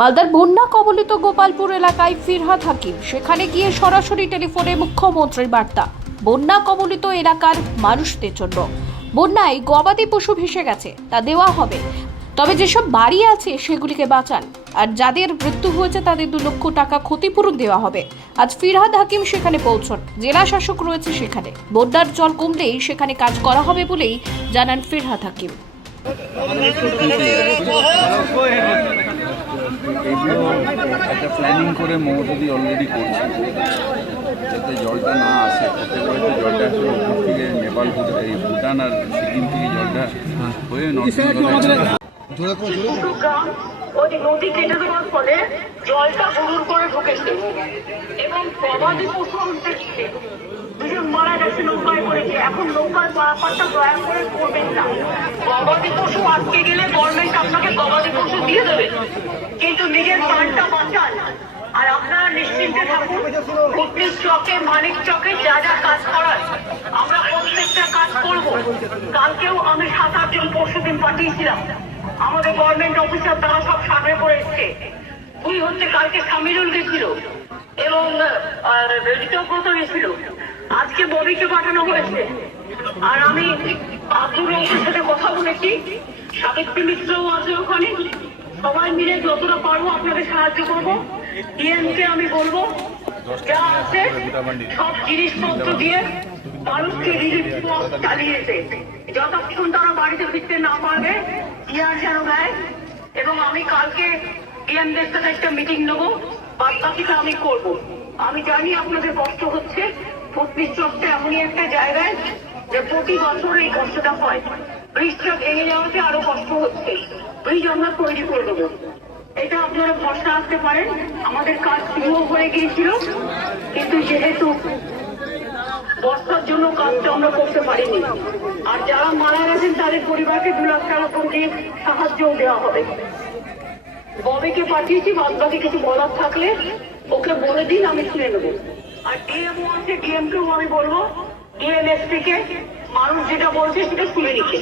মালদার বন্যা কবলিত গোপালপুর এলাকায় ফিরহাদ হাকিম। সেখানে গিয়ে সরাসরি টেলিফোনে মুখ্যমন্ত্রীর বার্তা। বন্যা কবলিত এলাকার মানুষদের জন্য। বন্যায় গবাদি পশু ভেসে গেছে, তা দেওয়া হবে। তবে যেসব বাড়ি আছে, সেগুলিকে বাঁচান। আর যাদের মৃত্যু হয়েছে, তাদের দু লক্ষ টাকা ক্ষতিপূরণ দেওয়া হবে। আজ ফিরহাদ হাকিম সেখানে পৌঁছন। জেলা শাসক রয়েছে সেখানে। বন্যার জল কমলেই সেখানে কাজ করা হবে বলেই জানান ফিরহাদ হাকিম। এগুলো একটা প্ল্যানিং করে মমতাদি অলরেডি করছে যাতে জলটা না আসে তাতে করে তো জলটা আসলে উপর থেকে নেপাল এই ভুটান আর সিকিম থেকে জলটা হয়ে নর্থ নদী কেটে দেওয়ার ফলে জলটা হুড়ুর করে ঢুকেছে। এবং গবাদি পশু দুজন মারা গেছে নৌকায় করেছে এখন নৌকার পারাপারটা দয়া করে করবেন গবাদি পশু আটকে গেলে গভর্নমেন্ট আপনাকে গবাদি পশু দিয়ে দেবে। কিন্তু নিজের প্রাণটা বাঁচান। আর আপনারা নিশ্চিন্তে থাকুন কুটনির চকে, মানিক চকে, যা যা কাজ করার, আমরা প্রত্যেকটা কাজ করব। কালকেও আমি সাত আটজন পরশু দিন পাঠিয়েছিলাম। আমাদের গভর্নমেন্ট অফিসার তারা সব সামনে করে এসছে। তুই হচ্ছে কালকে সামিরুল গেছিল এবং ঋতব্রত গেছিল। আজকে ববিকে পাঠানো হয়েছে। আর আমি রহমানের সাথে কথা বলেছি। সাবিত্রী মিত্রও আছে ওখানে। সবাই মিলে যতটা পারব আপনাদের সাহায্য করব। ডিএমকে আমি বলব, যা আছে, সব জিনিসপত্র দিয়ে মানুষকে রিলিফ চালিয়েছে। যতক্ষণ তারা বাড়িতে ফিরতে না পারবে, ইয়ার যেন দেয়। এবং আমি কালকে ডিএমদের সাথে একটা মিটিং নেব। বাদ বাকিটা আমি করব। আমি জানি আপনাদের কষ্ট হচ্ছে। পত্রিক চকটা এমনই একটা জায়গায় যে প্রতি বছর এই কষ্টটা হয়। ব্রিজটা ভেঙে যাওয়াতে আরও কষ্ট হচ্ছে। ব্রিজ আমরা তৈরি করে দেবো। এটা আপনারা ভরসা আসতে পারেন। আমাদের কাজ শুরু হয়ে গিয়েছিল, কিন্তু যেহেতু বর্ষার জন্য কাজটা আমরা করতে পারিনি, আর যারা মারা গেছেন তাদের পরিবারকে দু লাখ টাকা করে সাহায্যও দেওয়া হবে। ববিকে পাঠিয়েছি বাদ বাকি কিছু বলার থাকলে ওকে বলে দিন, আমি শুনে নেব। আর ডিএম আছে? ডিএম কেও আমি বলব? ডিএমএসপি কে? মানুষ যেটা বলছে সেটা শুনে নিচ্ছে।